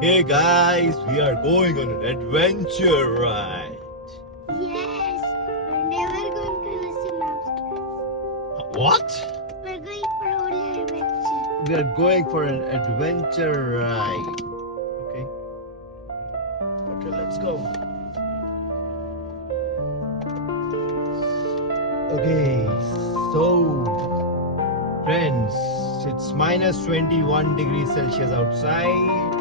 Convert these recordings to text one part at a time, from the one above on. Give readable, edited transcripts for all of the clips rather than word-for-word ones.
Hey guys, we are going on an adventure ride. Yes, we're never going to listen mouse. What? We're going for only adventure. We are going for an adventure ride. Okay. Okay, let's go. Okay, so friends, it's minus 21 degrees Celsius outside,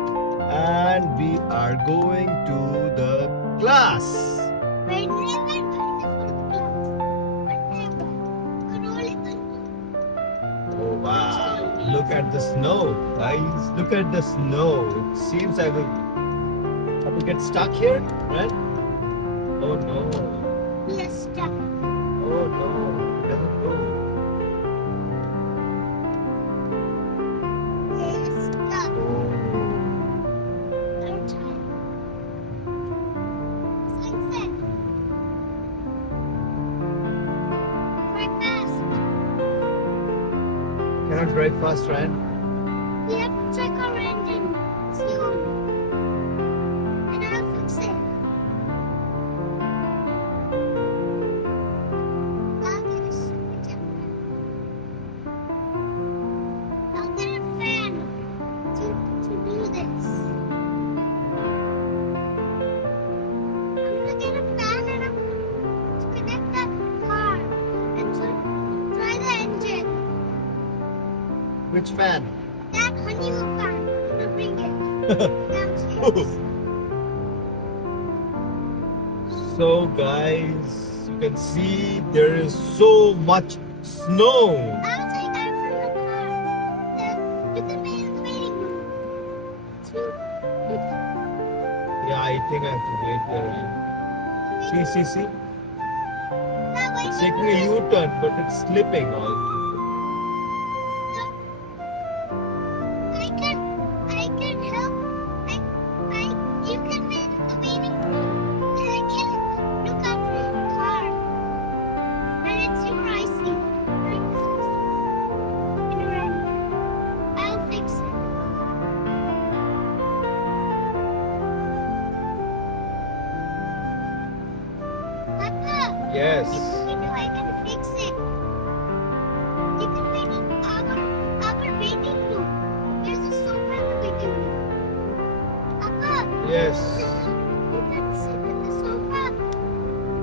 and we are going to the class. We're never going to go to class. Never. We're only going to. Oh wow, look at the snow, guys. Look at the snow. It seems I will get stuck here, right? Oh no. We are stuck. Oh no. It doesn't go. We are stuck. Oh. Our time. Sunset. We're fast. Cannot drive fast, Ryan. We have to check our engine soon. And I'll fix it. I'll get a switch. I'll get a fan to do this. I'm gonna get a fan and I'm going to connect the car and to try the engine. Which fan? That honeycomb fan. I'm gonna bring it downstairs. So guys, you can see there is so much snow. I'll take her from the car. Then you can be in the waiting room. Yeah, I think I have to wait there. See. That way It's taking a U-turn, but it's slipping all. I can help. You can be in the waiting room. And I can look after your car. And it's your icing. I'll fix it. Papa, Yes. you know I can fix it. You can wait in our waiting room. There's a sofa in the waiting room. Papa, Yes. you can sit in the sofa.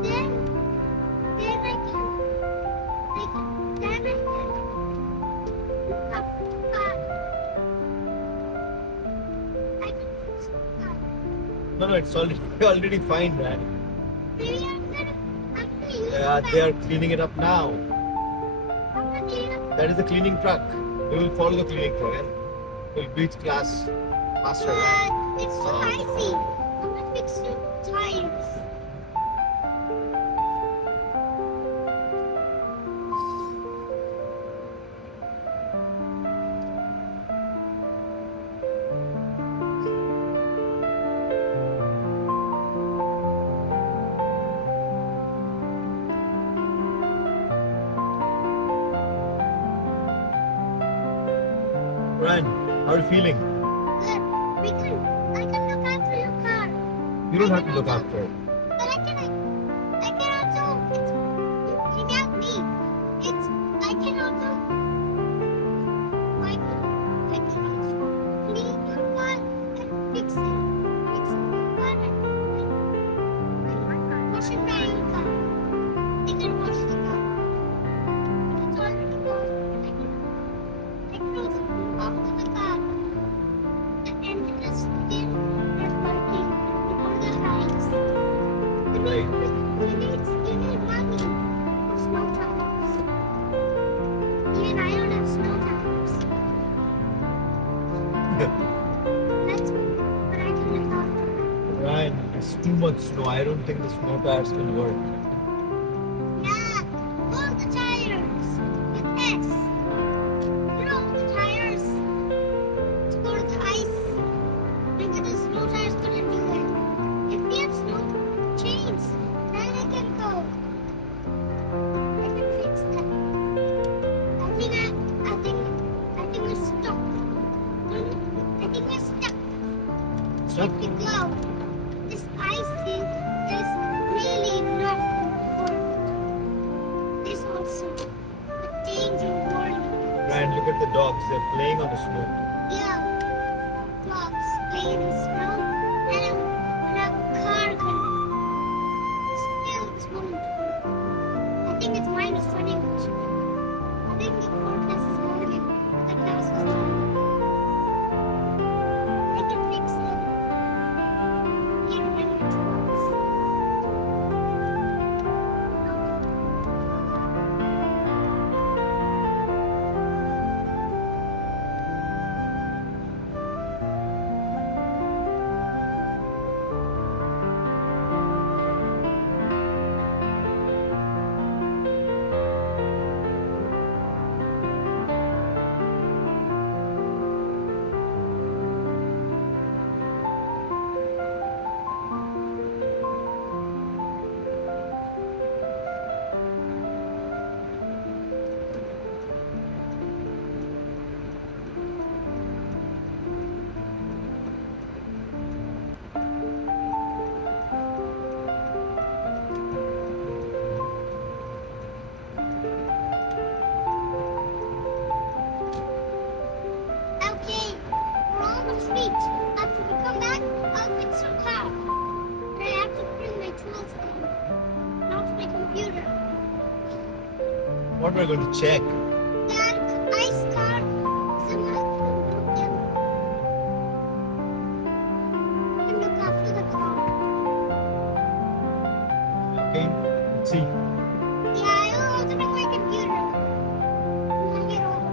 Then I can look up the car. I can fix the car. No, it's already fine, man. Maybe I'm gonna use Yeah, the they are cleaning it up now. I'm gonna clean up. That is the cleaning truck. We will follow the cleaning truck. Eh? We'll reach class faster, right? It's too icy. I'm gonna fix your tires. Ryan, how are you feeling? Good. I can look after your car. You don't have to look after it. But I can also, you help me. I can also wipe it. I can also clean your car and fix it. Fix your car and wash and dry your car. I can wash the car. It's already washed. I can also move off to the car. The engine is still not working before the lights. Right. You need money for snow tires. Even I don't have snow tires. But I can look after it. Ryan, it's too much snow. I don't think the snow tires will work. Yeah, all the tires with S. You know the tires to go to the ice. Maybe the snow tires couldn't do that. If we have snow chains, then I can go. I can fix that. I think we're stuck. I think we're stuck. Stuck? If we go, this ice thing is really not good. There's also a danger warning. Ryan, look at the dogs. They're playing on the snow. Yeah, dogs play in the snow, and when a car comes, still it's going to. I think it's -20. I think the forecast is warning. The clouds is warning. They can fix it. Here when it drops. Okay, we're almost reached. After we come back, I'll fix your car. But I have to bring my tools in. Not my computer. What we're going to check? That ice car is not broken. You can look after the car. Okay, let's see. Yeah, I'll also bring my computer. I'm gonna get over.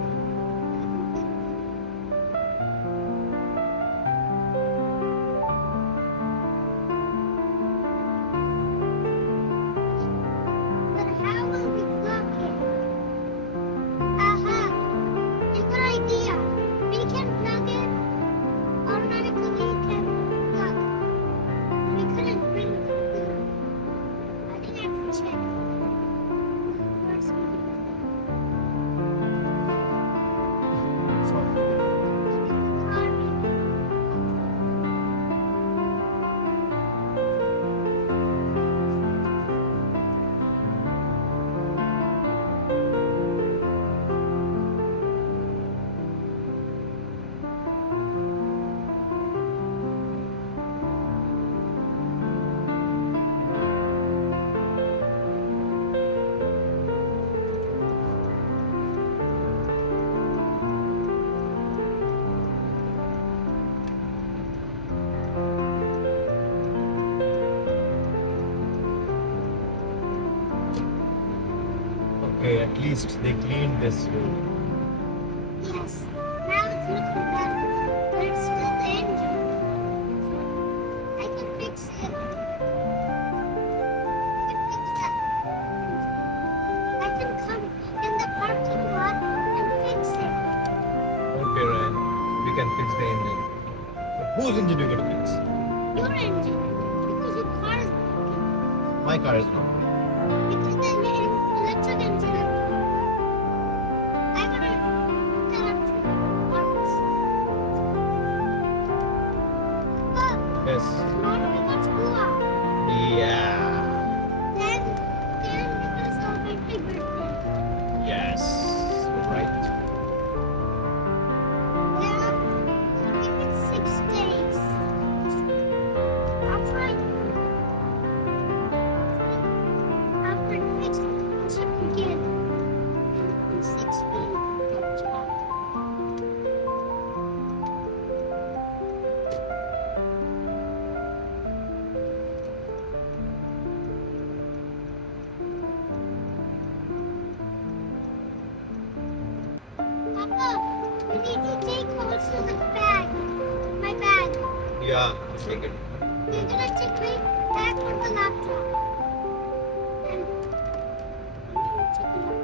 But how will we block it? Aha! A good idea. We can plug it. Automatically can plug. We couldn't bring the computer. I think I have to check. Where's something? Okay, at least they cleaned this room. Yes. Now it's looking better. But it's still the engine. I can fix it. I can fix that. I can come in the parking lot and fix it. Okay, Ryan, we can fix the engine. But whose engine are we going to fix? Your engine. Because your car is broken. My car is not. Because then the electric engine is I gotta hook that up to parts. But Yes. tomorrow we got school out. Yeah. Then we're gonna celebrate my birthday. Yes. Right. Yeah, give it 6 days. I'll try. After it fixed, I'll check again. In 6 days, I'll check. Papa, we need to take also the bag. My bag. Yeah, take it. We're gonna take my bag for the laptop. And I'm gonna check it out.